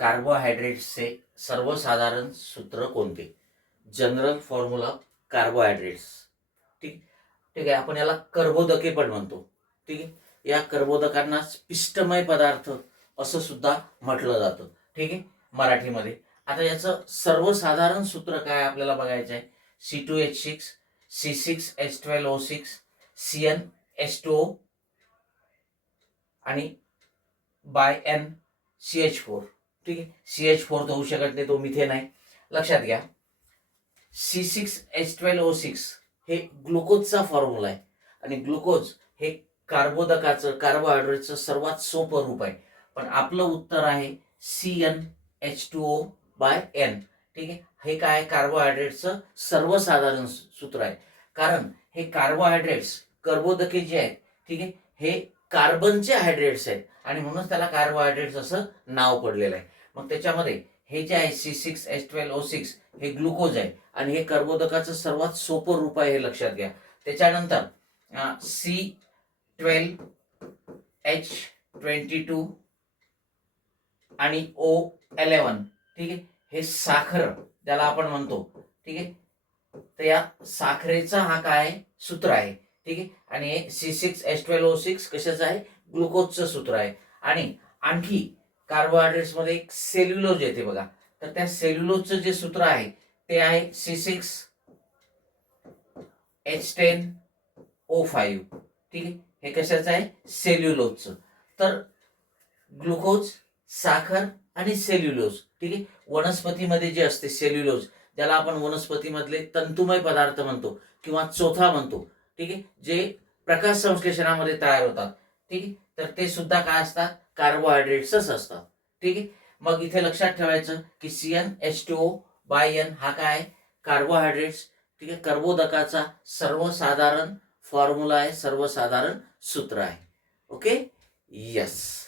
कार्बोहायड्रेट्सचे सर्वसाधारण सूत्र कोणते? General formula carbohydrates. ठीक ठीक आहे. आपण याला कर्बोदके पण म्हणतो. ठीक आहे. या कर्बोदकांना पिष्टमय पदार्थ असं सुद्धा म्हटलं जातं. ठीक आहे, मराठीमध्ये. आता याचं सर्वसाधारण सूत्र काय आपल्याला बघायचं आहे. C2H6, C6H12O6, CnH2O आणि बाय N CH4. ठीक आहे. CH4 तर होऊ शकत नाही, तो मिथेन आहे. लक्षात घ्या, C6H12O6 हे ग्लुकोजचा फॉर्म्युला आहे आणि ग्लुकोज हे कार्बोहायड्रेटचं सर्वात सोपं रूप आहे. पण आपलं उत्तर आहे CnH2O बाय N. ठीक आहे. हे काय कार्बोहायड्रेटचं सर्वसाधारण सूत्र आहे. कारण हे कार्बोहायड्रेट्स कर्बोदके जे आहेत, ठीक आहे, हे कार्बनचे हायड्रेट्स आहेत आणि म्हणूनच त्याला कार्बोहायड्रेट्स असं नाव पडलेलं आहे. मग त्याच्यामध्ये हे जे आहे C6H12O6 हे ग्लुकोज आहे आणि हे कर्बोदकाचं सर्वात सोपं रूप आहे, हे लक्षात घ्या. त्याच्यानंतर C12H22 आणि O11, ठीक आहे, हे साखर ज्याला आपण म्हणतो. ठीक आहे. तर या साखरेचा हा काय सूत्र आहे. ठीक आहे. आणि हे C6H12O6 कशाचं आहे? ग्लुकोजचं सूत्र आहे. आणि आणखी कार्बोहायड्रेट्स मध्ये एक सेल्युलोज येते बघा. तर त्या सेल्युलोजचं जे सूत्र आहे ते आहे C6H10O5. ठीक आहे. हे कशाचं आहे? सेल्युलोजचं. तर ग्लुकोज, साखर आणि सेल्युलोज. ठीक आहे. वनस्पतीमध्ये जे असते सेल्युलोज, ज्याला आपण वनस्पतीमधले तंतुमय पदार्थ म्हणतो किंवा चोथा म्हणतो. ठीक आहे. जे प्रकाश संश्लेषणामध्ये तयार होतात. ठीक आहे. तर ते सुद्धा काय असतात? कार्बोहायड्रेट्सच असतात. ठीक आहे. मग इथे लक्षात ठेवायचं की CnH2O बाय N हा काय? कार्बोहायड्रेट्स. ठीक आहे. कर्बोदकाचा सर्वसाधारण फॉर्म्युला आहे, सर्वसाधारण सूत्र आहे. ओके. यस.